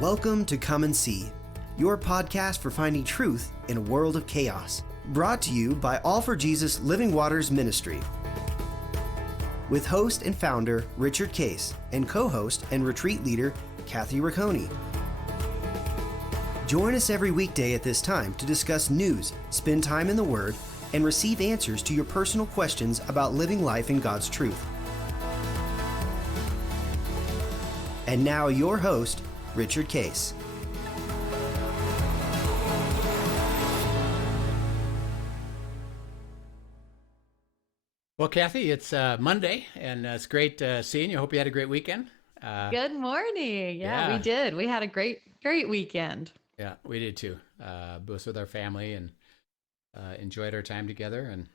Welcome to Come and See, your podcast for finding truth in a world of chaos. Brought to you by All for Jesus Living Waters Ministry. With host and founder Richard Case and co-host and retreat leader Kathy Ricconi. Join us every weekday at this time to discuss news, spend time in the Word, and receive answers to your personal questions about living life in God's truth. And now your host, Richard Case. Well, Kathy, it's Monday, and it's great seeing you. Hope you had a great weekend. Good morning. Yeah, we did. We had a great weekend. Yeah, we did too. Both with our family and enjoyed our time together. And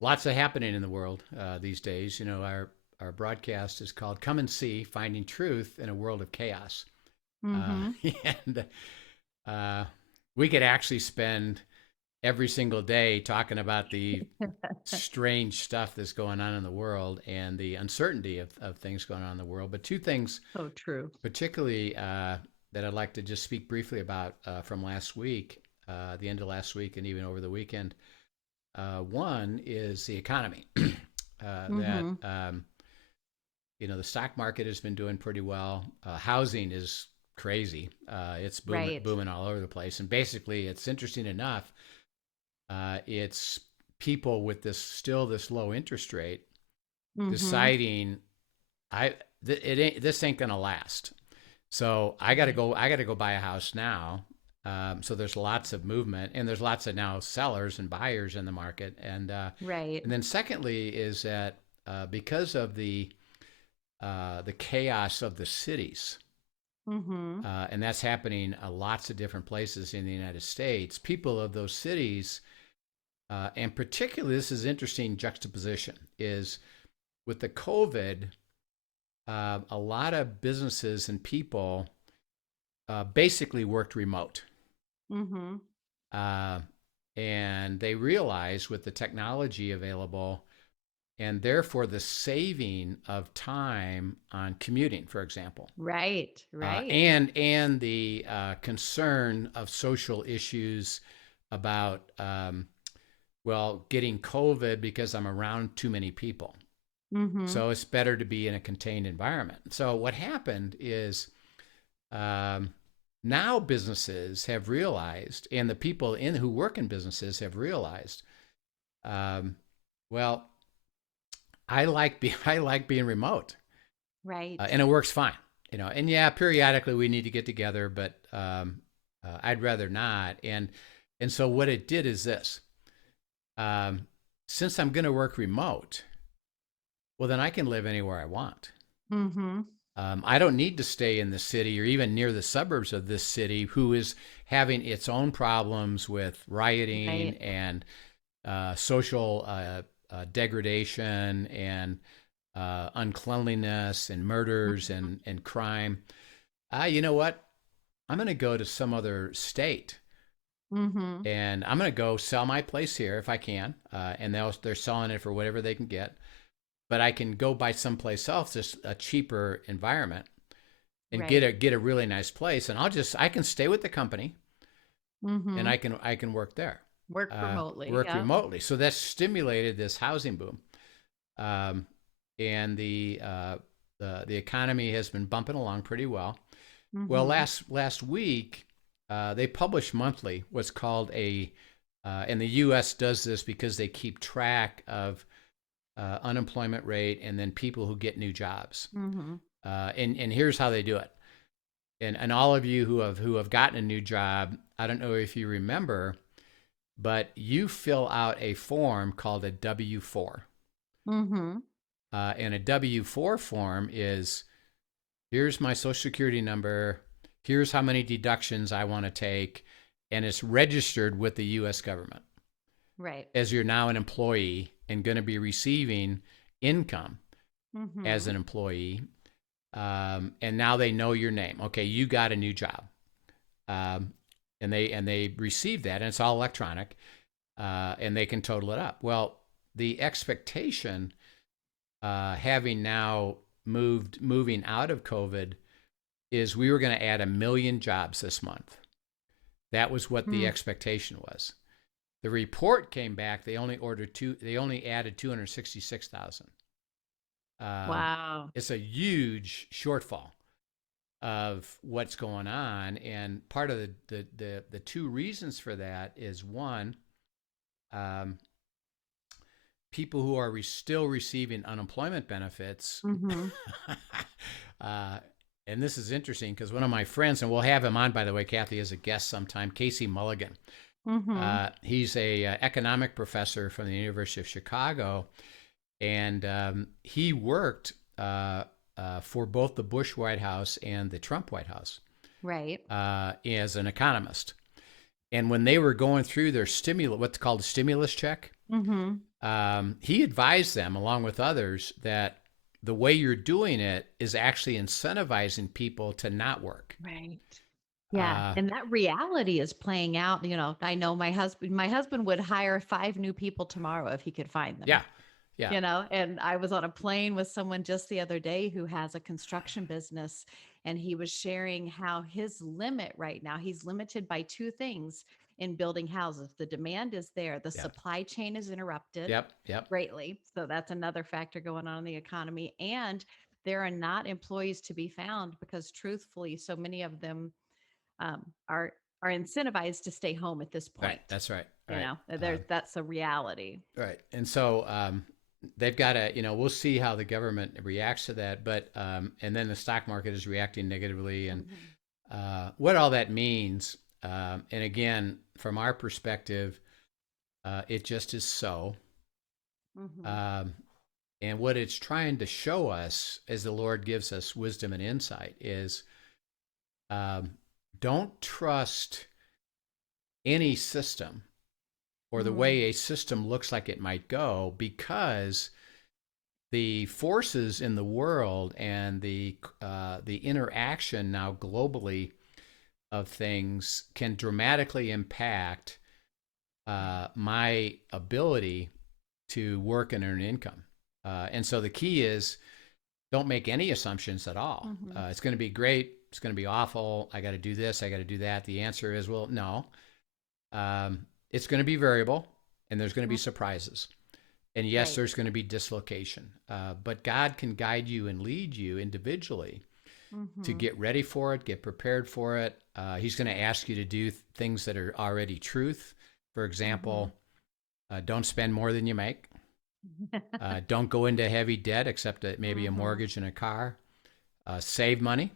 lots of happening in the world these days. You know, our broadcast is called "Come and See: Finding Truth in a World of Chaos," and we could actually spend every single day talking about the strange stuff that's going on in the world and the uncertainty of things going on in the world. But two things, so true, particularly that I'd like to just speak briefly about from last week, the end of last week, and even over the weekend. One is the economy. That you know, the stock market has been doing pretty well. Housing is crazy. It's booming all over the place. And basically, it's interesting enough. It's people with this low interest rate deciding this ain't gonna last. So I gotta go buy a house now. So there's lots of movement, and there's lots of now sellers and buyers in the market. And and then secondly is that because of the chaos of the cities, and that's happening lots of different places in the United States, people of those cities. And particularly, this is interesting juxtaposition, is with the COVID, a lot of businesses and people basically worked remote. And they realized with the technology available, and therefore the saving of time on commuting, for example. Right. And the concern of social issues about getting COVID because I'm around too many people. So it's better to be in a contained environment. So what happened is now businesses have realized, and the people who work in businesses have realized, I like being remote. Right. And it works fine. You know, and yeah, periodically we need to get together, but I'd rather not. And so what it did is this. Since I'm going to work remote, well, then I can live anywhere I want. I don't need to stay in the city or even near the suburbs of this city, who is having its own problems with rioting and social degradation and uncleanliness and murders and crime. You know what? I'm going to go to some other state. And I'm going to go sell my place here if I can. And they're selling it for whatever they can get. But I can go buy someplace else, just a cheaper environment, and get a really nice place. And I can stay with the company, and I can work there. Work remotely. Remotely. So that's stimulated this housing boom. And the economy has been bumping along pretty well. Well, last week, they publish monthly what's called and the U.S. does this because they keep track of unemployment rate and then people who get new jobs. And here's how they do it. And all of you who have gotten a new job, I don't know if you remember, but you fill out a form called a W-4. And a W-4 form is, here's my Social Security number. Here's how many deductions I want to take, and it's registered with the U.S. government. Right. As you're now an employee and going to be receiving income as an employee, and now they know your name. Okay, you got a new job, and they receive that, and it's all electronic, and they can total it up. Well, the expectation, having now moving out of COVID is we were going to add 1 million jobs this month. That was what the expectation was. The report came back. They only added 266,000. Wow. It's a huge shortfall of what's going on, and part of the two reasons for that is one, people who are still receiving unemployment benefits. And this is interesting because one of my friends, and we'll have him on, by the way, Kathy, as a guest sometime, Casey Mulligan. He's a economic professor from the University of Chicago, and he worked for both the Bush White House and the Trump White House, right, as an economist. And when they were going through their what's called a stimulus check, he advised them, along with others, that the way you're doing it is actually incentivizing people to not work. Right. Yeah. And that reality is playing out. I know my husband would hire 5 new people tomorrow if he could find them. Yeah. Yeah. And I was on a plane with someone just the other day who has a construction business, and he was sharing how his limit right now, he's limited by 2 things in building houses. The demand is there. The supply chain is interrupted greatly. So that's another factor going on in the economy. And there are not employees to be found because, truthfully, so many of them are incentivized to stay home at this point. Right. That's right. That's a reality. Right. And so they've got to, we'll see how the government reacts to that. But and then the stock market is reacting negatively, and what all that means. And again, from our perspective, it just is so. And what it's trying to show us, as the Lord gives us wisdom and insight, is don't trust any system or the way a system looks like it might go, because the forces in the world and the interaction now globally of things can dramatically impact my ability to work and earn income. And so the key is, don't make any assumptions at all. It's going to be great. It's going to be awful. I got to do this. I got to do that. The answer is, well, no. It's going to be variable, and there's going to be surprises. And yes, there's going to be dislocation. But God can guide you and lead you individually to get ready for it, get prepared for it. He's going to ask you to do things that are already truth. For example, don't spend more than you make. Don't go into heavy debt, except maybe a mortgage and a car. Save money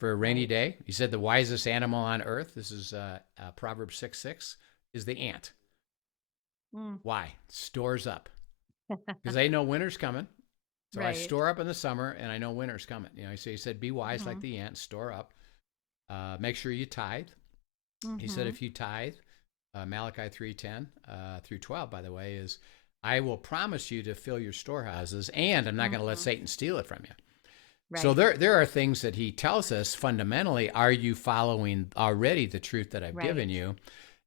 for a rainy day. He said the wisest animal on earth, this is Proverbs 6:6, is the ant. Why? Stores up. Because they know winter's coming. So I store up in the summer, and I know winter's coming. So he said, be wise like the ant, store up. Make sure you tithe. He said, if you tithe, Malachi 3:10 through 12, by the way, is, I will promise you to fill your storehouses, and I'm not going to let Satan steal it from you. Right. So there are things that he tells us fundamentally. Are you following already the truth that I've given you?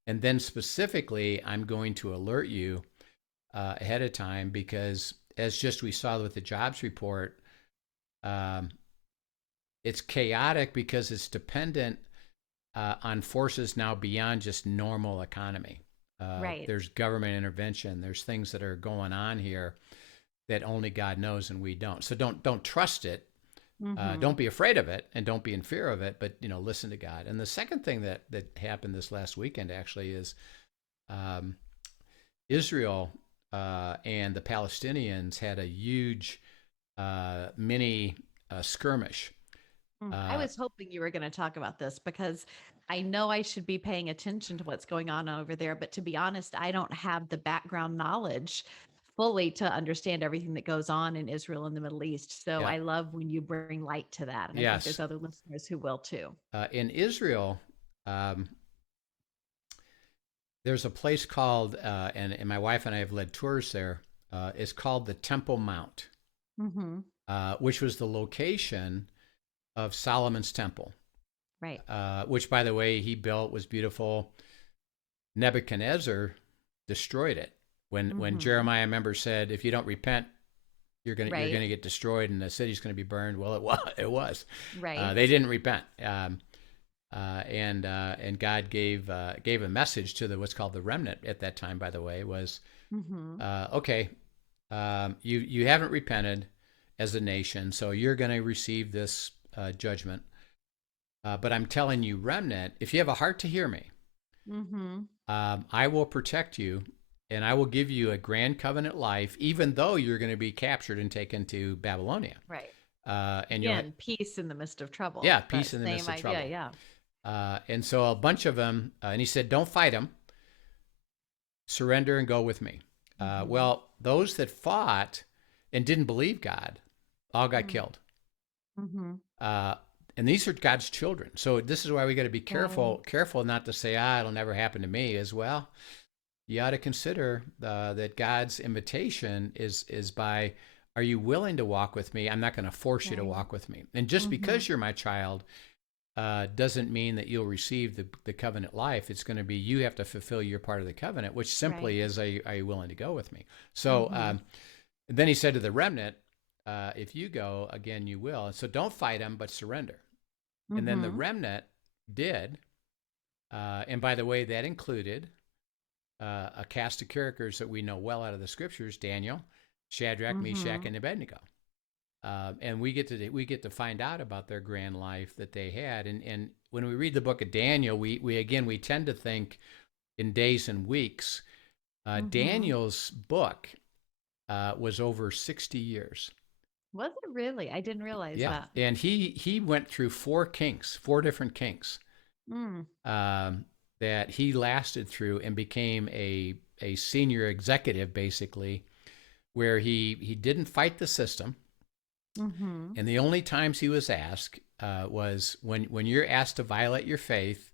And then specifically, I'm going to alert you ahead of time, because as just we saw with the jobs report, it's chaotic because it's dependent on forces now beyond just normal economy. There's government intervention. There's things that are going on here that only God knows and we don't. So don't trust it. Don't be afraid of it, and don't be in fear of it, but listen to God. And the second thing that happened this last weekend actually is Israel and the Palestinians had a huge mini skirmish. I was hoping you were going to talk about this, because I know I should be paying attention to what's going on over there, but to be honest, I don't have the background knowledge fully to understand everything that goes on in Israel and the Middle East. So I love when you bring light to that. And I think there's other listeners who will too. In Israel, there's a place called, and my wife and I have led tours there, it's called the Temple Mount, which was the location of Solomon's temple. Right. Which, by the way, he built, was beautiful. Nebuchadnezzar destroyed it. When Jeremiah, remember, said, if you don't repent, you're gonna get destroyed and the city's gonna be burned. Well, it was. Right. They didn't repent. And God gave a message to what's called the remnant at that time. By the way, was okay. You haven't repented as a nation, so you're going to receive this judgment. But I'm telling you, remnant, if you have a heart to hear me, I will protect you, and I will give you a grand covenant life, even though you're going to be captured and taken to Babylonia. Right. And again, peace in the midst of trouble. Yeah, peace in the midst of trouble. Yeah. And so a bunch of them, and he said, don't fight them. Surrender and go with me. Well, those that fought and didn't believe God all got killed. And these are God's children. So this is why we got to be careful not to say, it'll never happen to me as well. You ought to consider that God's invitation is by, are you willing to walk with me? I'm not going to force you to walk with me. And just because you're my child doesn't mean that you'll receive the covenant life. It's going to be, you have to fulfill your part of the covenant, which simply is, are you willing to go with me? So then he said to the remnant, if you go, again, you will. And so don't fight them, but surrender. And then the remnant did. And by the way, that included a cast of characters that we know well out of the scriptures: Daniel, Shadrach, Meshach, and Abednego. And we get to find out about their grand life that they had. And when we read the book of Daniel, we tend to think in days and weeks. Daniel's book was over 60 years. Was it really? I didn't realize that. And he went through four different kings that he lasted through and became a senior executive, basically, where he didn't fight the system. And the only times he was asked was when you're asked to violate your faith,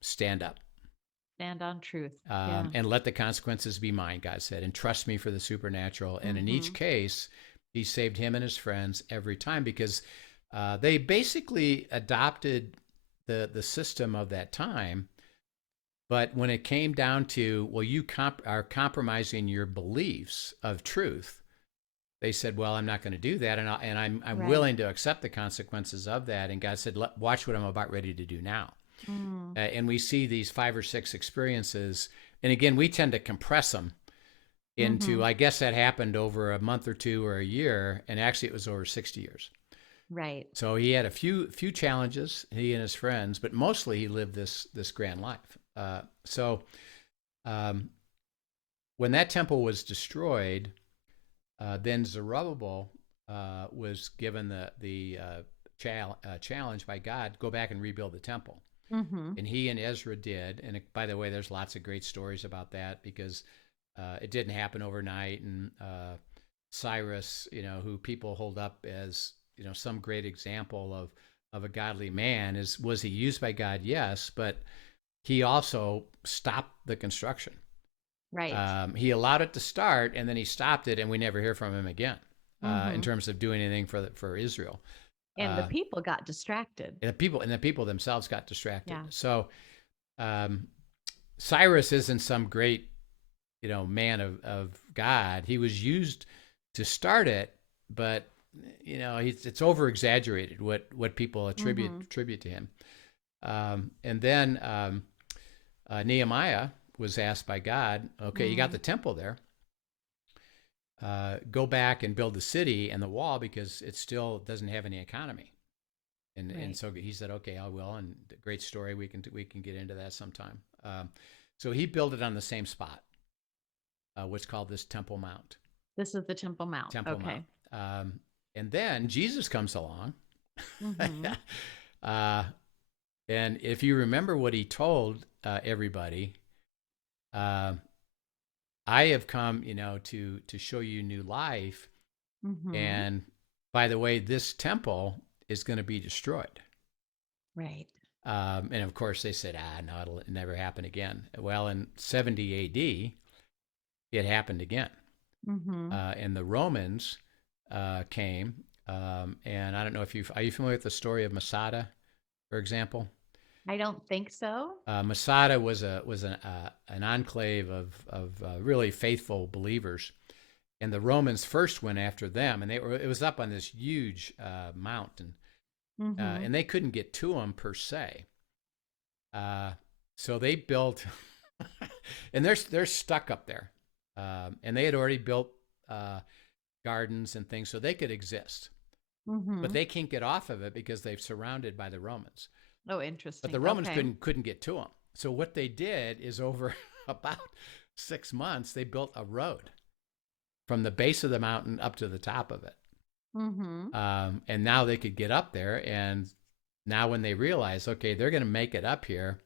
stand up. Stand on truth. And let the consequences be mine, God said, and trust me for the supernatural. And in each case, he saved him and his friends every time, because they basically adopted the system of that time. But when it came down to, well, you are compromising your beliefs of truth, they said, well, I'm not going to do that, and I'm willing to accept the consequences of that. And God said, watch what I'm about ready to do now. And we see these 5 or 6 experiences, and again, we tend to compress them into, I guess that happened over a month or two or a year, and actually it was over 60 years. Right. So he had a few challenges, he and his friends, but mostly he lived this grand life. So when that temple was destroyed, then Zerubbabel was given the challenge by God, go back and rebuild the temple. And he and Ezra did. And by the way, there's lots of great stories about that, because it didn't happen overnight. And Cyrus, who people hold up as some great example of a godly man, was he used by God? Yes, but he also stopped the construction. Right. He allowed it to start, and then he stopped it, and we never hear from him again in terms of doing anything for Israel. And the people got distracted. And the people themselves got distracted. Yeah. So Cyrus isn't some great, man of God. He was used to start it, but it's over exaggerated what people attribute to him. And then Nehemiah was asked by God, okay, you got the temple there. Go back and build the city and the wall, because it still doesn't have any economy. And so he said, okay, I will. And great story. We can get into that sometime. So he built it on the same spot, what's called this Temple Mount. This is the Temple Mount. Okay. Mount. And then Jesus comes along. And if you remember what he told everybody, I have come, to show you new life. And by the way, this temple is going to be destroyed. Right. And of course they said, no, it'll never happen again. Well, in 70 AD, it happened again. And the Romans came. And I don't know are you familiar with the story of Masada, for example? I don't think so. Masada was an enclave of really faithful believers, And the Romans first went after them, and it was up on this huge mountain, and they couldn't get to them per se. So they built, and they're stuck up there, and they had already built gardens and things so they could exist, but they can't get off of it because they're surrounded by the Romans. Oh, interesting. But the Romans couldn't get to them. So what they did is over about 6 months, they built a road from the base of the mountain up to the top of it. And now they could get up there. And now when they realized, okay, they're going to make it up here,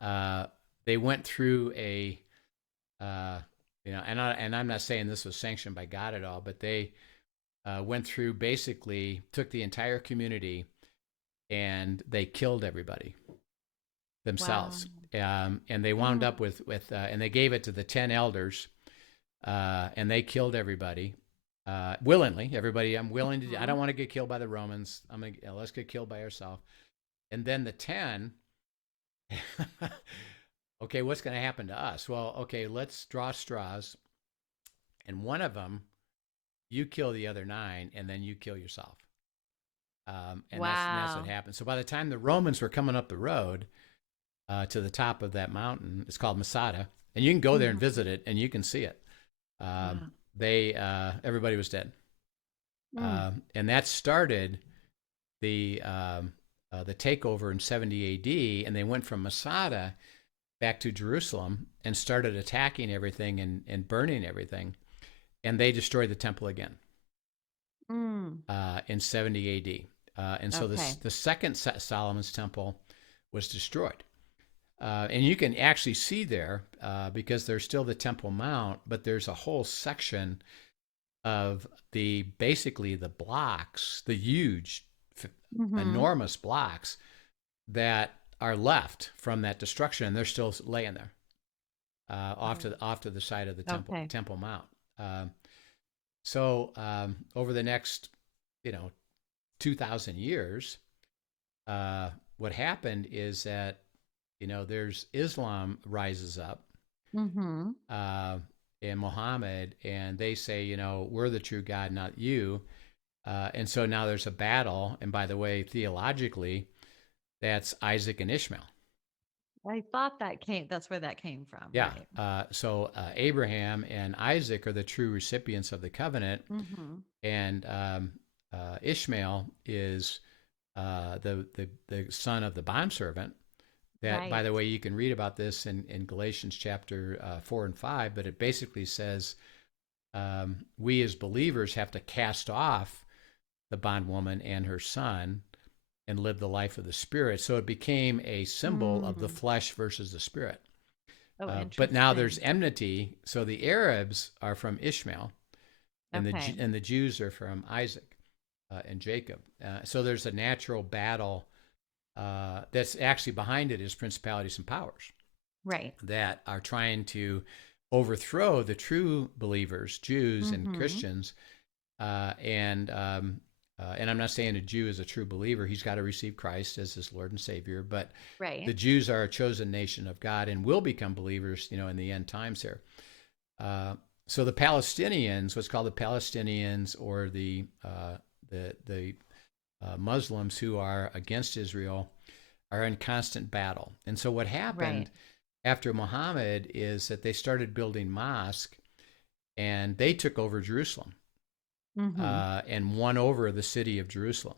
they went through a, and I'm not saying this was sanctioned by God at all, but they went through, basically took the entire community and they killed everybody themselves. Wow. And they wound up with and they gave it to the 10 elders, and they killed everybody willingly. Everybody, I'm willing to. I don't want to get killed by the Romans. Let's get killed by ourselves. And then the 10. Okay, what's going to happen to us? Well, okay, let's draw straws, and one of them, you kill the other 9, and then you kill yourself. And that's what happened. So by the time the Romans were coming up the road to the top of that mountain, it's called Masada, and you can go there and visit it, and you can see it. Everybody was dead, and that started the takeover in 70 AD, and they went from Masada back to Jerusalem and started attacking everything and burning everything, and they destroyed the temple again in 70 AD. And so the second Solomon's temple was destroyed. And you can actually see there, because there's still the Temple Mount, but there's a whole section of basically the blocks, the huge, enormous blocks that are left from that destruction, and they're still laying there off to the side of the Temple Mount. So over the next 2,000 years, what happened is that there's Islam rises up, and Muhammad, and they say, we're the true God, not you. And so now there's a battle. And by the way, theologically, that's Isaac and Ishmael. I thought that's where that came from. Yeah. Right. So Abraham and Isaac are the true recipients of the covenant. And Ishmael is the son of the bondservant. That, by the way, you can read about this in Galatians chapter 4 and 5, but it basically says we as believers have to cast off the bondwoman and her son and live the life of the Spirit. So it became a symbol of the flesh versus the Spirit. But now there's enmity. So the Arabs are from Ishmael, and the Jews are from Isaac and Jacob. So there's a natural battle. That's actually behind it is principalities and powers, right? That are trying to overthrow the true believers, Jews and Christians. And I'm not saying a Jew is a true believer; he's got to receive Christ as his Lord and Savior. But the Jews are a chosen nation of God and will become believers, in the end times here. So the Palestinians, what's called the Palestinians, or the Muslims who are against Israel, are in constant battle. And so what happened after Muhammad is that they started building mosques, and they took over Jerusalem and won over the city of Jerusalem.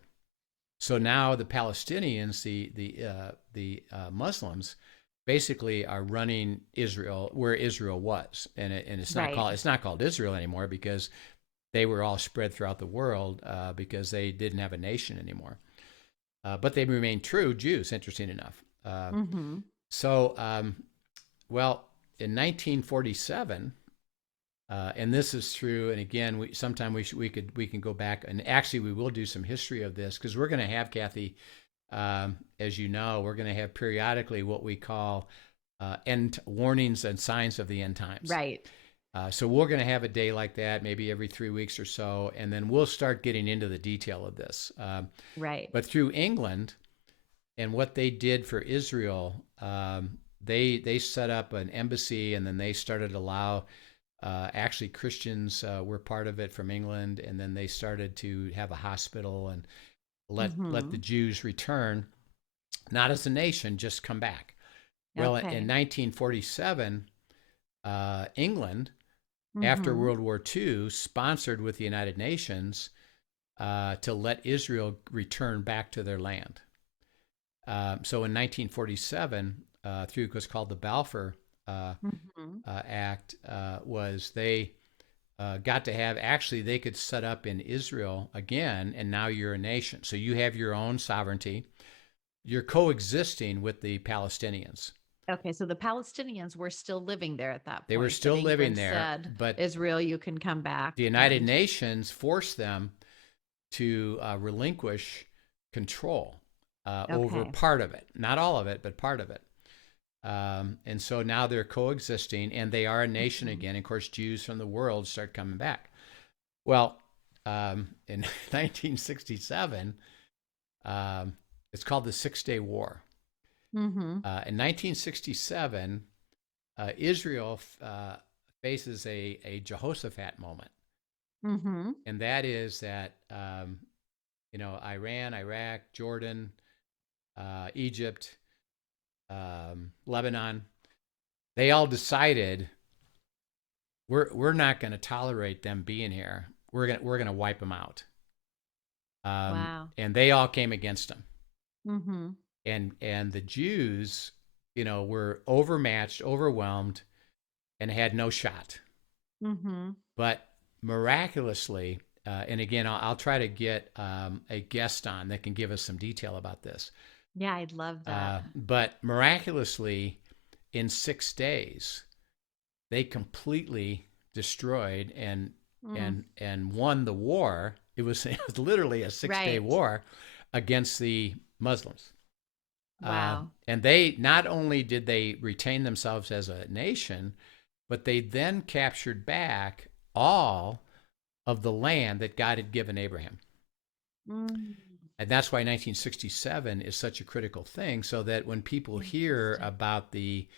So now the Palestinians, the Muslims, basically are running Israel where Israel was, and it's not called Israel anymore because they were all spread throughout the world because they didn't have a nation anymore. But they remained true Jews, interesting enough. So, well, in 1947, and this is true, and again, we can go back, and actually we will do some history of this, because we're going to have, Kathy, as you know, we're going to have periodically what we call end warnings and signs of the end times. Right. So we're going to have a day like that, maybe every 3 weeks or so, and then we'll start getting into the detail of this. Right. But through England and what they did for Israel, they set up an embassy, and then they started to allow Actually, Christians were part of it from England, and then they started to have a hospital and let the Jews return, not as a nation, just come back. Well, in 1947, England, after World War II, sponsored with the United Nations to let Israel return back to their land. So in 1947, through what's called the Balfour Act, was they got to have, actually, they could set up in Israel again, and now you're a nation. So you have your own sovereignty. You're coexisting with the Palestinians. Okay, so the Palestinians were still living there at that point. They were still living England there, said, but Israel, you can come back. The United Nations forced them to relinquish control over part of it. Not all of it, but part of it. And so now they're coexisting, and they are a nation again. Of course, Jews from the world start coming back. Well, in 1967, it's called the Six-Day War. In 1967, Israel faces a Jehoshaphat moment. And that is that, Iran, Iraq, Jordan, Egypt, Lebanon, they all decided we're not going to tolerate them being here. We're going to wipe them out. Wow. And they all came against them. And the Jews, were overmatched, overwhelmed, and had no shot. But miraculously, and again, I'll try to get a guest on that can give us some detail about this. Yeah, I'd love that. But miraculously, in 6 days, they completely destroyed and won the war. It was literally a 6-day war against the Muslims. Wow. And they not only did they retain themselves as a nation, but they then captured back all of the land that God had given Abraham. And that's why 1967 is such a critical thing, so that when people hear about the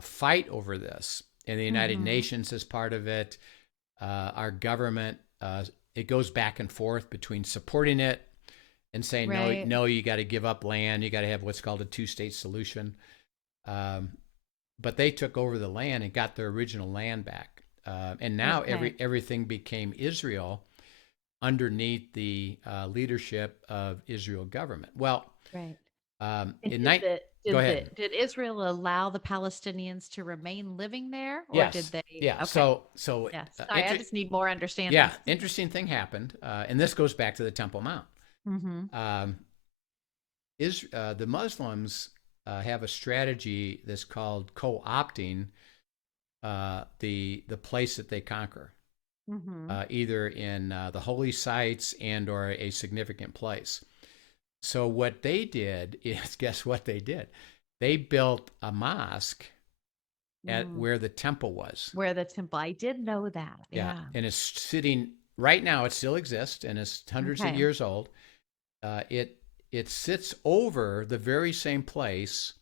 fight over this, and the United Nations is part of it, our government, it goes back and forth between supporting it and saying, no, you got to give up land. You got to have what's called a two-state solution. But they took over the land and got their original land back. And now everything became Israel underneath the leadership of Israel government. Well, did Israel allow the Palestinians to remain living there, or did they? Yeah. Okay. So Sorry, I just need more understanding. Yeah, interesting thing happened, and this goes back to the Temple Mount. The Muslims have a strategy that's called co-opting the place that they conquer, either in the holy sites and or a significant place. So what they did is, guess what they did? They built a mosque at where the temple was. Where the temple, I did know that. Yeah. And it's sitting right now. It still exists, and it's hundreds of years old. It sits over the very same place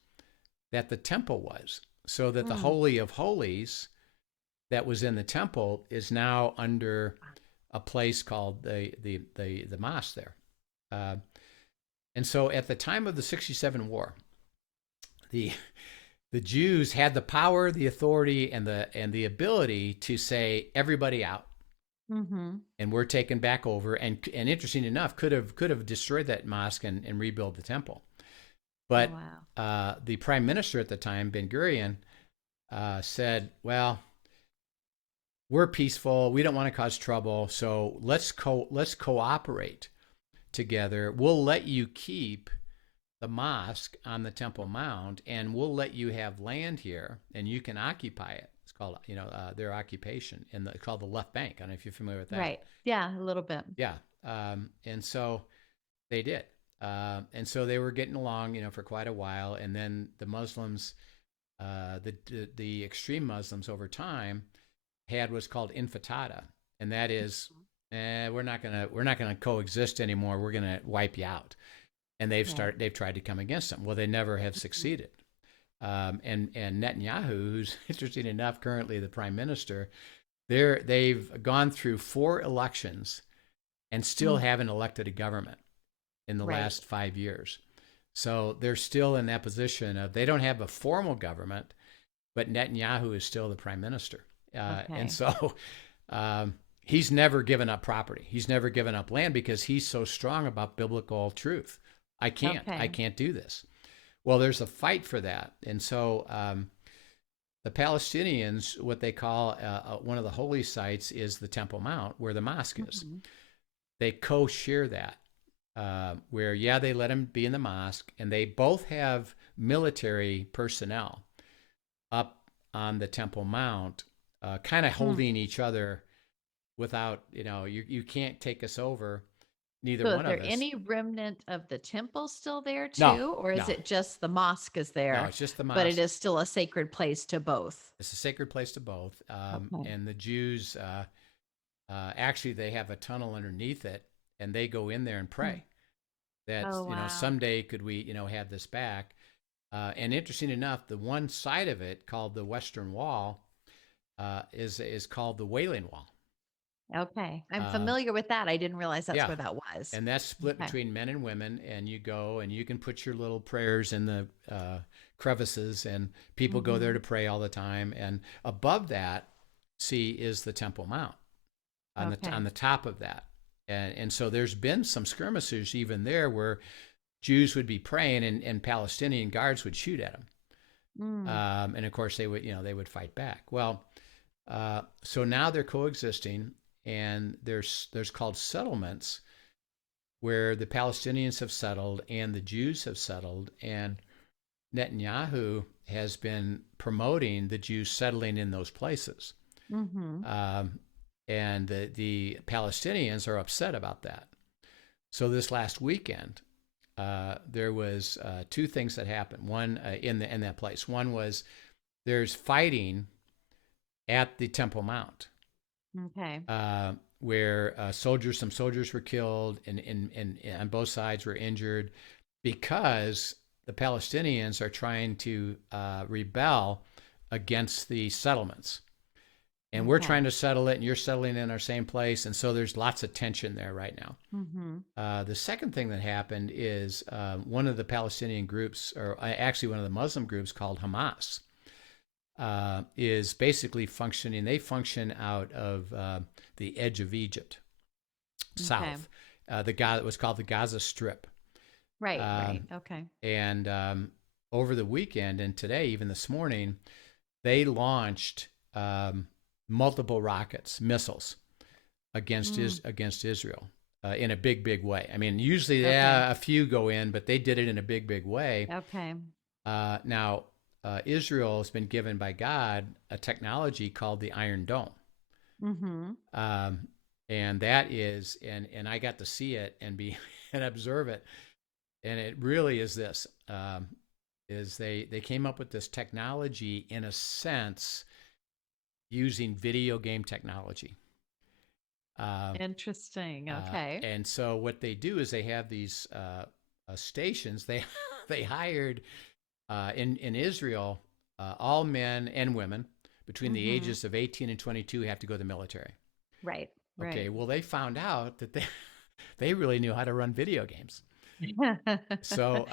that the temple was, so that the Holy of Holies that was in the temple is now under a place called the mosque there. And so at the time of the 67 war, the Jews had the power, the authority, and the ability to say, everybody out. And we're taken back over, and interesting enough, could have destroyed that mosque and rebuild the temple. But the prime minister at the time, Ben Gurion, said, well, we're peaceful. We don't want to cause trouble. So let's cooperate together. We'll let you keep the mosque on the Temple Mount, and we'll let you have land here, and you can occupy it. It's called, their occupation, and it's called the left bank. I don't know if you're familiar with that. Right. Yeah, a little bit. Yeah. And so they did. And so they were getting along, for quite a while. And then the Muslims, the extreme Muslims over time, had what's called intifada, and that is, we're not gonna coexist anymore. We're gonna wipe you out. And they've tried to come against them. Well, they never have succeeded. and Netanyahu, who's interesting enough currently the prime minister, they've gone through 4 elections and still haven't elected a government in the Right. last 5 years. So they're still in that position of they don't have a formal government, but Netanyahu is still the prime minister. And Okay. so he's never given up property. He's never given up land because he's so strong about biblical truth. I Okay. can't do this. Well, there's a fight for that. And so the Palestinians, what they call one of the holy sites is the Temple Mount, where the mosque is. They co-share that, where, yeah, they let him be in the mosque, and they both have military personnel up on the Temple Mount, kind of holding each other without, you can't take us over, neither So one is there of us. any remnant of the temple still there No, too? Or is no. it just the mosque is No, there, it's just the but it mosque. is still a sacred place to both? It's a sacred place to both. Okay. And the Jews, actually, they have a tunnel underneath it, and they go in there and pray that, Oh, wow. someday could we, have this back. And interesting enough, the one side of it called the Western Wall is called the Wailing Wall. Okay. I'm familiar with that. I didn't realize that's yeah. where that was. And that's split Okay. between men and women, and you go and you can put your little prayers in the crevices, and people go there to pray all the time. And above that, is the Temple Mount on Okay. the top of that. And so there's been some skirmishes even there where Jews would be praying and Palestinian guards would shoot at them. And of course they would fight back. Well, so now they're coexisting, and there's called settlements where the Palestinians have settled and the Jews have settled, and Netanyahu has been promoting the Jews settling in those places. And the Palestinians are upset about that. So this last weekend, there was 2 things that happened. One in that place. One was there's fighting at the Temple Mount. Okay. Where some soldiers were killed, and on both sides were injured because the Palestinians are trying to rebel against the settlements. And we're trying to settle it, and you're settling in our same place. And so there's lots of tension there right now. The second thing that happened is one of the Palestinian groups, or actually one of the Muslim groups called Hamas, is basically functioning. They function out of the edge of Egypt, south. The guy that was called the Gaza Strip. Right. Right. Okay. And over the weekend and today, even this morning, they launched multiple missiles against Israel in a big way. I mean, usually a few go in, but they did it in a big way. Okay. Now, Israel has been given by God a technology called the Iron Dome. And that is, and I got to see it and and observe it. And it really is this, is they came up with this technology in a sense using video game technology. Interesting. Okay. And so what they do is they have these stations. They hired in Israel, all men and women between the ages of 18 and 22 have to go to the military. Right. Okay. Well, they found out that they really knew how to run video games. So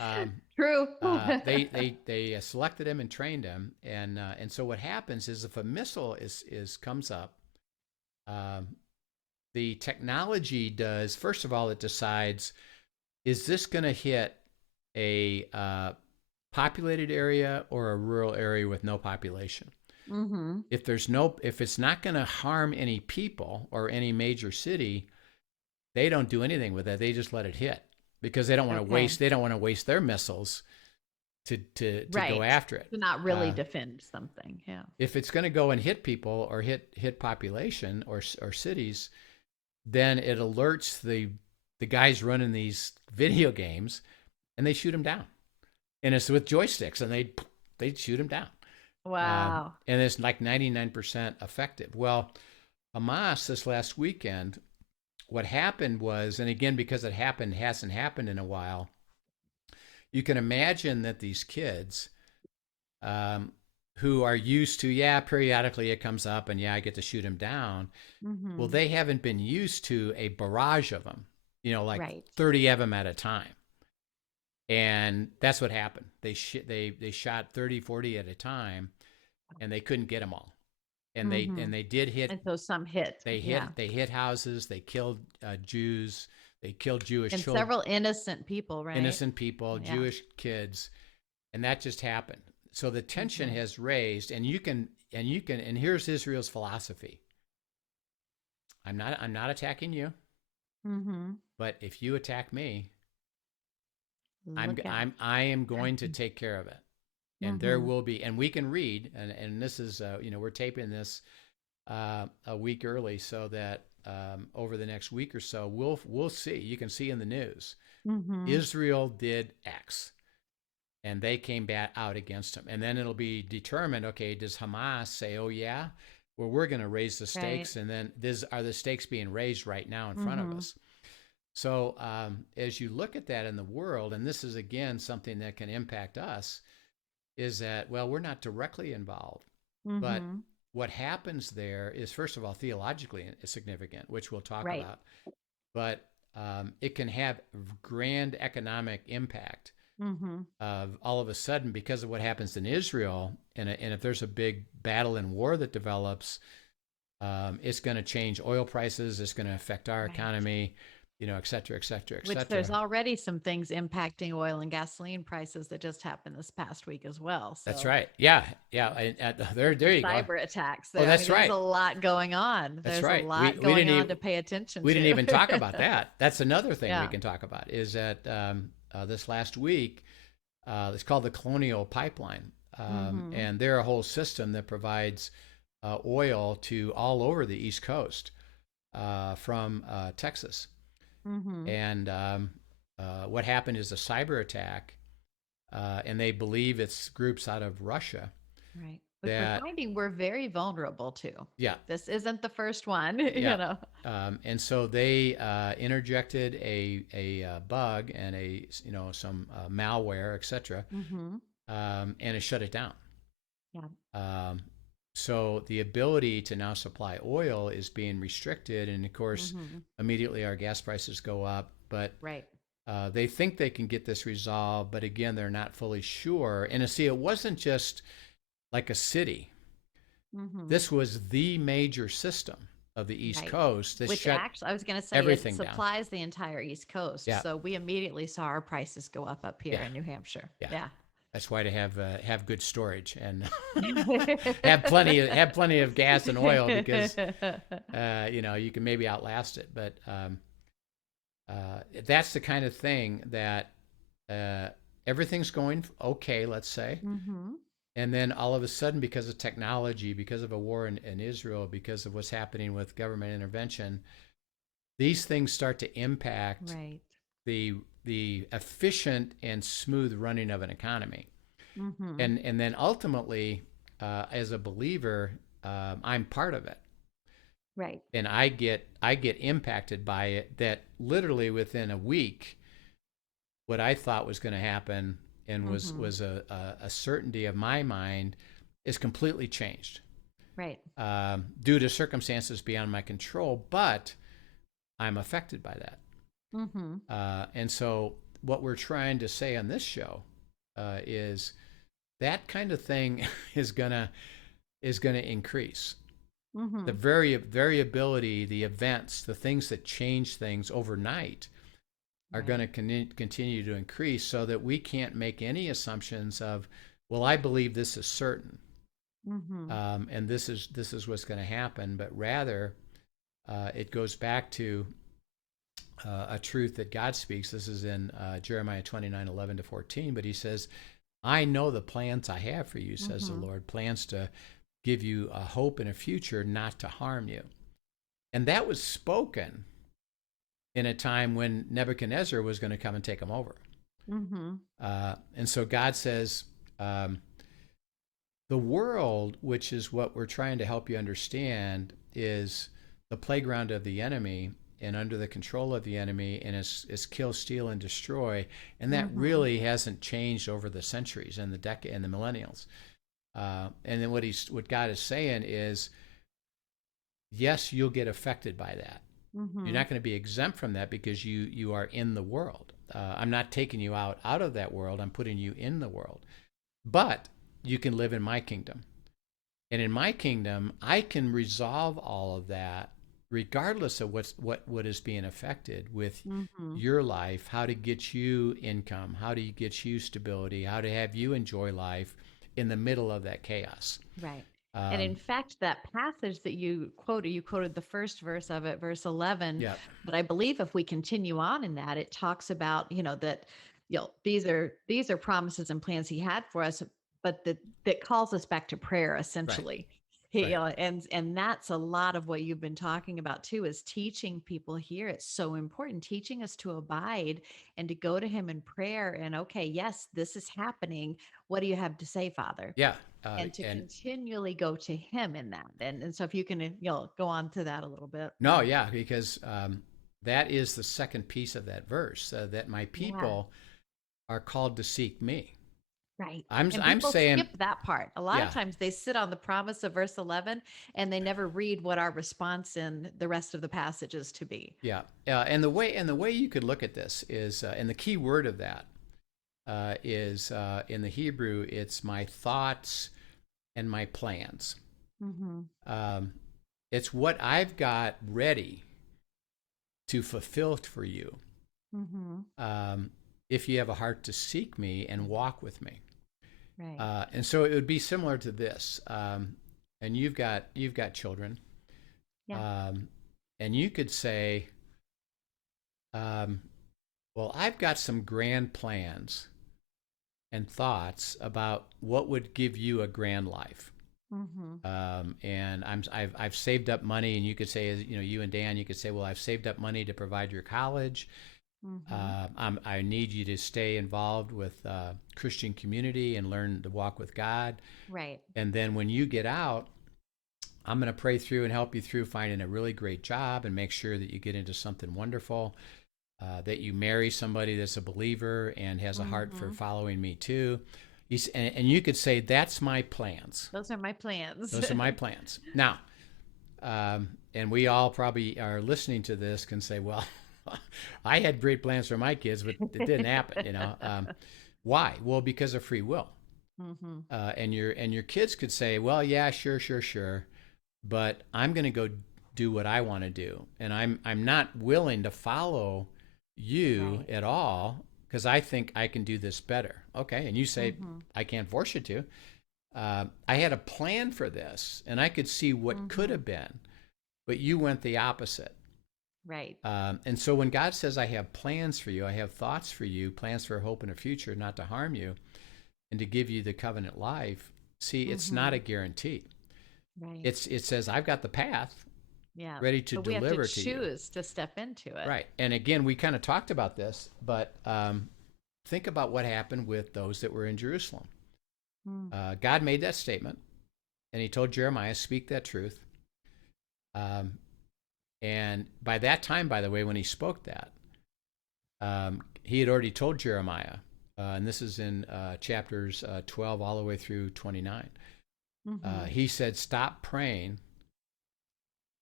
True. they selected him and trained him, and so what happens is if a missile comes up, the technology does, first of all, it decides, is this going to hit a populated area or a rural area with no population? If it's not going to harm any people or any major city, they don't do anything with it. They just let it hit because they don't want to waste their missiles to go after it. To not really defend something. Yeah. If it's going to go and hit people or hit population or cities, then it alerts the guys running these video games, and they shoot them down. And it's with joysticks, and they shoot them down. Wow. And it's like 99% effective. Well, Hamas this last weekend, what happened was, and again, because it hasn't happened in a while, you can imagine that these kids who are used to, yeah, periodically it comes up and yeah, I get to shoot them down. Well, they haven't been used to a barrage of them, like Right. 30 of them at a time. And that's what happened. They shot 30, 40 at a time, and they couldn't get them all. And they did hit. And so some hit. They hit houses. They killed Jews. They killed Jewish and children. several innocent people, right? Innocent people, yeah. Jewish kids, and that just happened. So the tension has raised, and here's Israel's philosophy. I'm not attacking you, but if you attack me, I am going to take care of it. And there will be, and we can read, and this is, we're taping this a week early, so that over the next week or so, we'll see. You can see in the news, Israel did X, and they came back out against them. And then it'll be determined, okay, does Hamas say, oh yeah, well, we're going to raise the stakes, and then are the stakes being raised right now in front of us? So as you look at that in the world, and this is again something that can impact us, is that, well, we're not directly involved, but what happens there is, first of all, theologically significant, which we'll talk about, but it can have grand economic impact of all of a sudden, because of what happens in Israel, and if there's a big battle and war that develops, it's going to change oil prices, it's going to affect our economy, et cetera, et cetera, et cetera. Which there's already some things impacting oil and gasoline prices that just happened this past week as well. So. That's right. Yeah. There you go. Cyber attacks. Oh, that's right. There's a lot going on. That's there's right. a lot going on to pay attention to. We didn't even talk about that. That's another thing we can talk about, is that this last week, it's called the Colonial Pipeline. And they're a whole system that provides oil to all over the East Coast from Texas. And what happened is a cyber attack, and they believe it's groups out of Russia. Right. Which we're finding we're very vulnerable to. Yeah. This isn't the first one, And so they interjected a bug and some malware, etc. And it shut it down. Yeah. So the ability to now supply oil is being restricted, and of course, immediately our gas prices go up. But they think they can get this resolved, but again, they're not fully sure. And see, it wasn't just like a city. This was the major system of the East Coast that shut I was going to say, everything it supplies the entire East Coast. Yeah. So we immediately saw our prices go up here in New Hampshire. Yeah. That's why to have good storage and have plenty of gas and oil, because you can maybe outlast it. But that's the kind of thing that everything's going okay, let's say, and then all of a sudden, because of technology, because of a war in Israel, because of what's happening with government intervention, these things start to impact the efficient and smooth running of an economy. And then ultimately, as a believer, I'm part of it. Right. And I get impacted by it, that literally within a week, what I thought was going to happen and was a certainty of my mind is completely changed. Right. Due to circumstances beyond my control, but I'm affected by that. And so what we're trying to say on this show is that kind of thing is gonna increase. The variability, the events, the things that change things overnight are going to continue to increase, so that we can't make any assumptions of, well, I believe this is certain, and this is what's going to happen. But rather, it goes back to a truth that God speaks. This is in Jeremiah 29:11-14. But He says, "I know the plans I have for you," says the Lord, plans to give you a hope and a future, not to harm you. And that was spoken in a time when Nebuchadnezzar was going to come and take them over. And so God says, the world, which is what we're trying to help you understand, is the playground of the enemy and under the control of the enemy, and is kill, steal, and destroy. And that really hasn't changed over the centuries and the millennials. And then what God is saying is, yes, you'll get affected by that. You're not going to be exempt from that because you are in the world. I'm not taking you out of that world. I'm putting you in the world. But you can live in my kingdom. And in my kingdom, I can resolve all of that regardless of what is being affected with your life, how to get you income, how to get you stability, how to have you enjoy life in the middle of that chaos. Right. And in fact, that passage that you quoted the first verse of it, verse 11. Yeah. But I believe if we continue on in that, it talks about, that, these are promises and plans he had for us, but that calls us back to prayer, essentially. Right. And that's a lot of what you've been talking about too, is teaching people here. It's so important, teaching us to abide and to go to him in prayer. And okay, yes, this is happening. What do you have to say, Father? Yeah. And to continually go to him in that. And so if you can, go on to that a little bit. No, yeah, because that is the second piece of that verse, that my people are called to seek me. Right. I'm people saying skip that part. A lot of times they sit on the promise of verse 11 and they never read what our response in the rest of the passage is to be. Yeah. And the way you could look at this is, and the key word of that is in the Hebrew, it's my thoughts and my plans. It's what I've got ready to fulfill for you. If you have a heart to seek me and walk with me. Right. And so it would be similar to this. And you've got children. Yeah. And you could say, well, I've got some grand plans and thoughts about what would give you a grand life. And I've saved up money, and you could say, you and Dan, you could say, well, I've saved up money to provide your college. I need you to stay involved with Christian community and learn to walk with God. Right. And then when you get out, I'm going to pray through and help you through finding a really great job and make sure that you get into something wonderful, that you marry somebody that's a believer and has a heart for following me too. And you could say, that's my plans. Those are my plans. Those are my plans. Now, and we all probably are listening to this can say, well, I had great plans for my kids, but it didn't happen. Why? Well, because of free will. And your kids could say, well, yeah, sure, but I'm going to go do what I want to do, and I'm not willing to follow you at all because I think I can do this better. Okay, and you say I can't force you to. I had a plan for this, and I could see what could have been, but you went the opposite. Right. And so when God says, I have plans for you, I have thoughts for you, plans for a hope and a future, not to harm you and to give you the covenant life, see, it's not a guarantee. Right. It says, I've got the path ready to but deliver we have to to you. choose to step into it. Right. And again, we kind of talked about this, but think about what happened with those that were in Jerusalem. God made that statement, and he told Jeremiah, speak that truth. And by that time, by the way, when he spoke that, he had already told Jeremiah, and this is in chapters 12 all the way through 29. He said, stop praying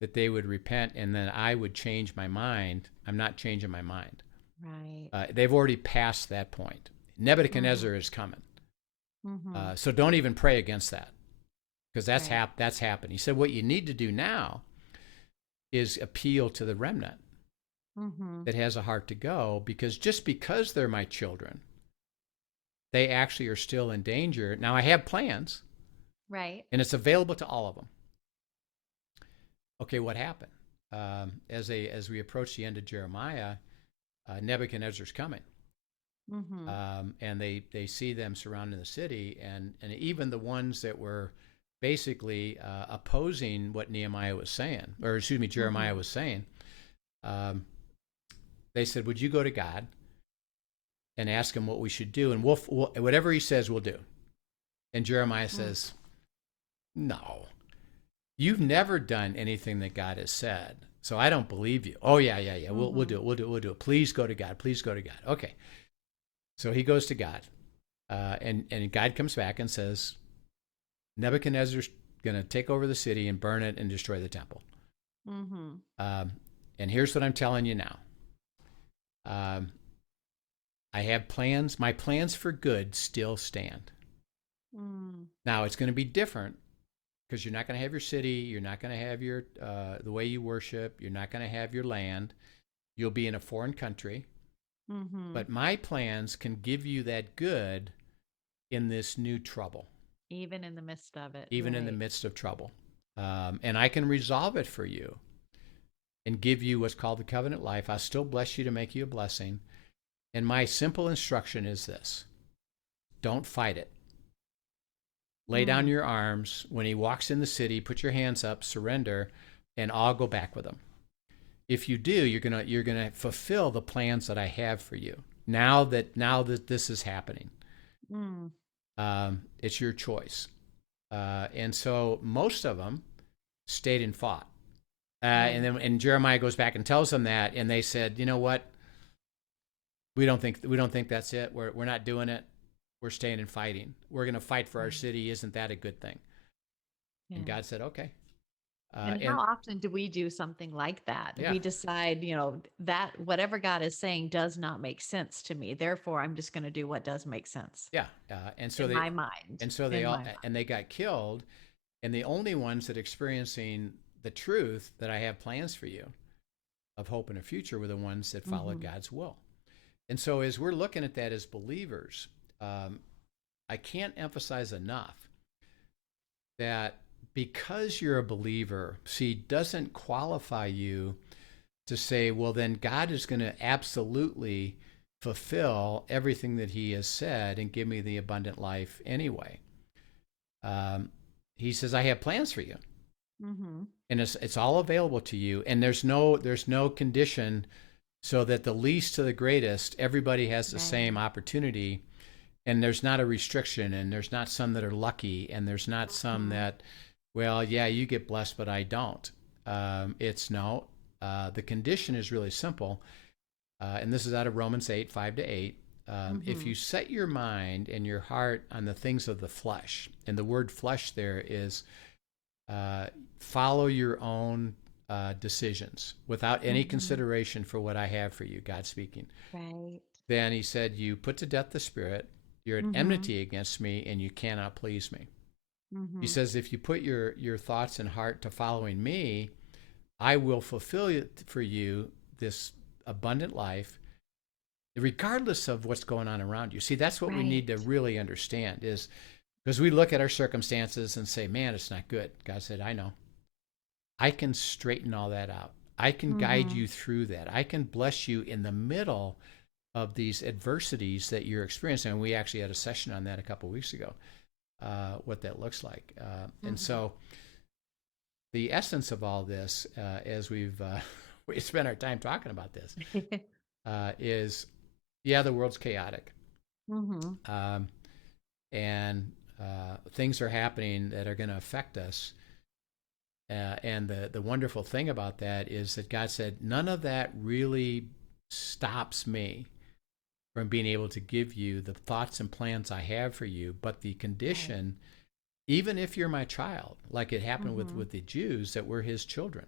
that they would repent and then I would change my mind. I'm not changing my mind. Right. They've already passed that point. Nebuchadnezzar is coming. So don't even pray against that, because that's happened. He said, what you need to do now is appeal to the remnant that has a heart to go, because just because they're my children, they actually are still in danger. Now I have plans, right, and it's available to all of them. Okay, what happened? As we approach the end of Jeremiah, Nebuchadnezzar's coming, and they see them surrounding the city, and even the ones that were basically opposing what Jeremiah was saying, they said, would you go to God and ask him what we should do, and we'll whatever he says we'll do. And Jeremiah says, no, you've never done anything that God has said, so I don't believe you. Oh yeah, we'll do it. Please go to God. Okay, so he goes to God, and God comes back and says, Nebuchadnezzar's going to take over the city and burn it and destroy the temple. Mm-hmm. And here's what I'm telling you now. I have plans. My plans for good still stand. Now, it's going to be different because you're not going to have your city. You're not going to have your the way you worship. You're not going to have your land. You'll be in a foreign country. But my plans can give you that good in this new trouble. Even in the midst of it. Even in the midst of trouble. And I can resolve it for you and give you what's called the covenant life. I'll still bless you to make you a blessing. And my simple instruction is this: don't fight it. Lay down your arms. When he walks in the city, put your hands up, surrender, and I'll go back with him. If you do, you're gonna fulfill the plans that I have for you. Now that this is happening, it's your choice. And so most of them stayed and fought. And Jeremiah goes back and tells them that, and they said, you know what? We don't think that's it. We're not doing it. We're staying and fighting. We're going to fight for our city. Isn't that a good thing? And God said, okay. And how often do we do something like that? Yeah. We decide, that whatever God is saying does not make sense to me. Therefore, I'm just going to do what does make sense. Yeah. And so in my mind. And so they got killed. And the only ones that experiencing the truth that I have plans for you of hope and a future were the ones that followed God's will. And so as we're looking at that as believers, I can't emphasize enough that because you're a believer, doesn't qualify you to say, well, then God is going to absolutely fulfill everything that he has said and give me the abundant life anyway. He says, I have plans for you. And it's all available to you. And there's no condition so that the least to the greatest, everybody has the same opportunity. And there's not a restriction, and there's not some that are lucky, and there's not some that, well, yeah, you get blessed, but I don't. The condition is really simple. And this is out of Romans 8, 5-8. If you set your mind and your heart on the things of the flesh, and the word flesh there is follow your own decisions without any consideration for what I have for you, God speaking. Right. Then he said, you put to death the spirit, you're at enmity against me, and you cannot please me. He says, if you put your thoughts and heart to following me, I will fulfill for you this abundant life, regardless of what's going on around you. See, that's what we need to really understand, is because we look at our circumstances and say, man, it's not good. God said, I know. I can straighten all that out. I can guide you through that. I can bless you in the middle of these adversities that you're experiencing. And we actually had a session on that a couple of weeks ago, what that looks like. And so the essence of all this, as we spent our time talking about this, is, the world's chaotic. And things are happening that are going to affect us. And the wonderful thing about that is that God said, none of that really stops me from being able to give you the thoughts and plans I have for you. But the condition, even if you're my child, like it happened with the Jews that were his children,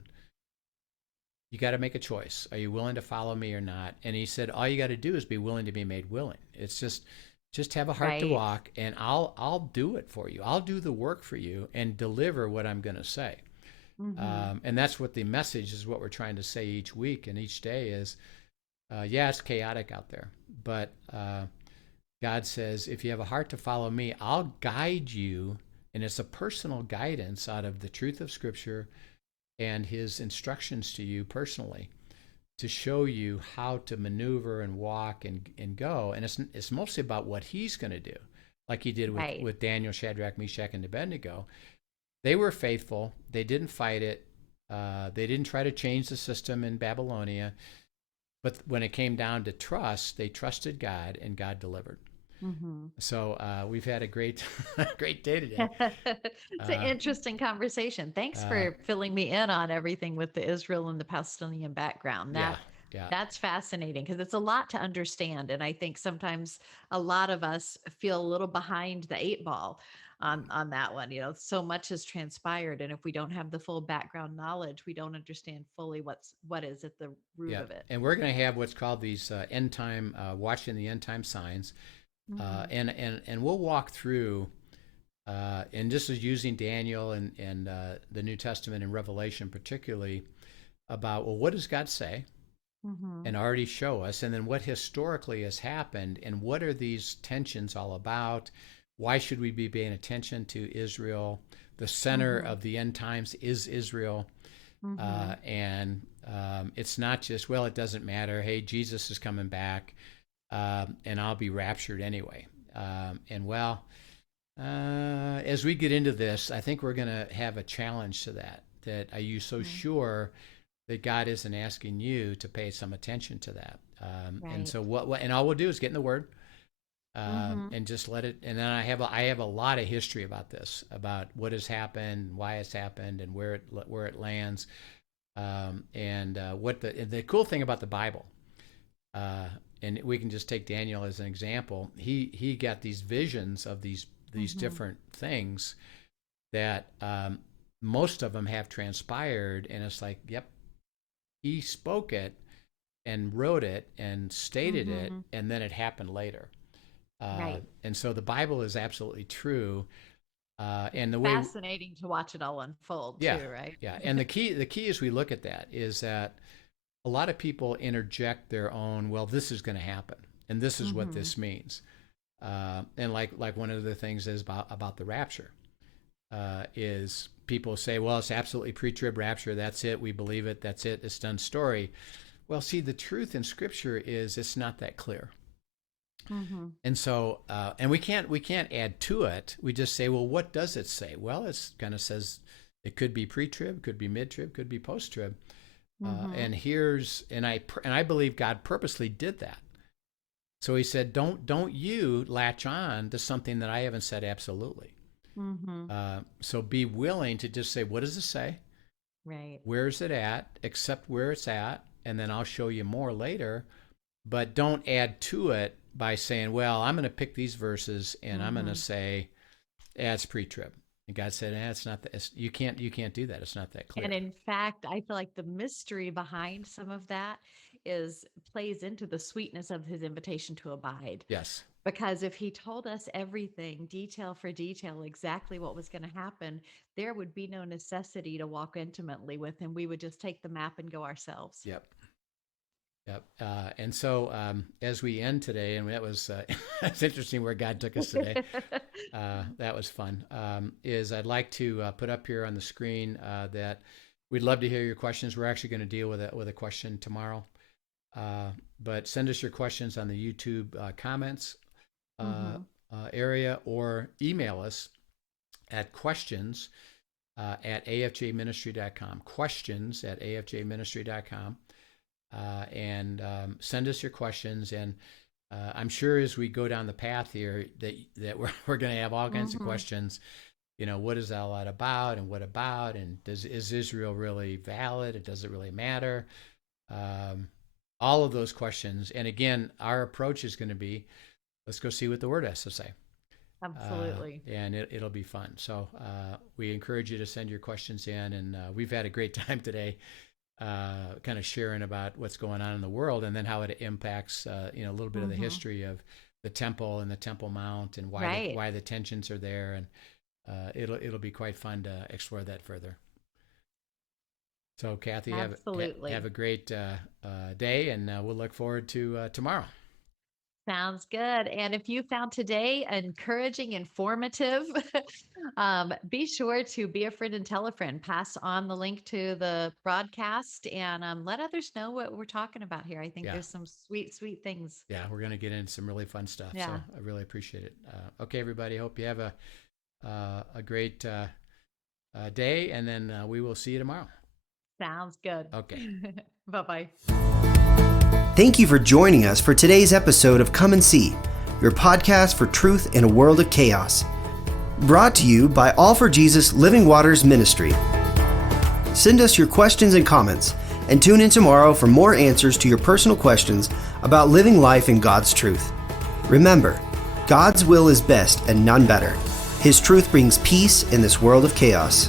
you got to make a choice. Are you willing to follow me or not? And he said, all you got to do is be willing to be made willing. It's just have a heart to walk, and I'll do it for you. I'll do the work for you and deliver what I'm going to say. And that's what the message is, what we're trying to say each week and each day is, it's chaotic out there. But God says, if you have a heart to follow me, I'll guide you. And it's a personal guidance out of the truth of Scripture and his instructions to you personally to show you how to maneuver and walk and go. And it's mostly about what he's going to do, like he did with Daniel, Shadrach, Meshach, and Abednego. They were faithful. They didn't fight it. They didn't try to change the system in Babylonia. But when it came down to trust, they trusted God, and God delivered. So we've had a great day today. It's an interesting conversation. Thanks for filling me in on everything with the Israel and the Palestinian background. That's fascinating because it's a lot to understand. And I think sometimes a lot of us feel a little behind the eight ball. on that one. So much has transpired, and if we don't have the full background knowledge, we don't understand fully what is at the root Yeah, of it. and we're going to have what's called these end time, watching the end time signs, and we'll walk through, and this is using Daniel and the New Testament and Revelation particularly, about, well, what does God say? And already show us, and then what historically has happened, and what are these tensions all about? Why should we be paying attention to Israel? The center of the end times is Israel, and it's not just, well, it doesn't matter. Hey, Jesus is coming back, and I'll be raptured anyway. As we get into this, I think we're going to have a challenge to that. That are you so sure that God isn't asking you to pay some attention to that? And so and all we'll do is get in the Word, and just let it. And then I have a lot of history about this, about what has happened, why it's happened, and where it lands. What the cool thing about the Bible, and we can just take Daniel as an example. He got these visions of these different things that most of them have transpired, and it's like, yep. He spoke it and wrote it and stated it, and then it happened later. And so the Bible is absolutely true. And the fascinating to watch it all unfold too, right? Yeah. And the key as we look at that is that a lot of people interject their own, well, this is going to happen, and this is what this means. And like one of the things is about the rapture. Is people say, well, it's absolutely pre-trib rapture. That's it. We believe it. That's it. It's done story. Well, see, the truth in Scripture is it's not that clear. And so, and we can't add to it. We just say, well, what does it say? Well, it kind of says it could be pre-trib, could be mid-trib, could be post-trib. And I believe God purposely did that. So he said, don't you latch on to something that I haven't said absolutely. So be willing to just say, what does it say? Right. Where is it at? Accept where it's at, and then I'll show you more later. But don't add to it by saying, well, I'm going to pick these verses and I'm going to say, it's pre-trib. And God said, it's not that. You can't do that. It's not that clear. And in fact, I feel like the mystery behind some of that plays into the sweetness of his invitation to abide. Yes. Because if he told us everything, detail for detail, exactly what was going to happen, there would be no necessity to walk intimately with him. We would just take the map and go ourselves. Yep. And so as we end today, and that was it's interesting where God took us today. That was fun. Is I'd like to put up here on the screen that we'd love to hear your questions. We're actually going to deal with a question tomorrow. But send us your questions on the YouTube comments area, or email us at questions at afjministry.com. Questions at afjministry.com. And send us your questions. And I'm sure as we go down the path here that we're going to have all kinds of questions. What is that a lot about, and what about, and is Israel really valid? It doesn't really matter. All of those questions. And again, our approach is going to be, let's go see what the Word has to say. Absolutely. And it'll be fun. So we encourage you to send your questions in. And we've had a great time today kind of sharing about what's going on in the world, and then how it impacts, a little bit of the history of the temple and the Temple Mount, and why the tensions are there. And it'll be quite fun to explore that further. So, Kathy, have a great day, and we'll look forward to tomorrow. Sounds good. And if you found today encouraging, informative, be sure to be a friend and tell a friend. Pass on the link to the broadcast, and let others know what we're talking about here. I think there's some sweet, sweet things. Yeah, we're going to get into some really fun stuff. Yeah. So I really appreciate it. Okay, everybody. Hope you have a great day, and then we will see you tomorrow. Sounds good. Okay. Bye-bye. Thank you for joining us for today's episode of Come and See, your podcast for truth in a world of chaos. Brought to you by All for Jesus Living Waters Ministry. Send us your questions and comments, and tune in tomorrow for more answers to your personal questions about living life in God's truth. Remember, God's will is best and none better. His truth brings peace in this world of chaos.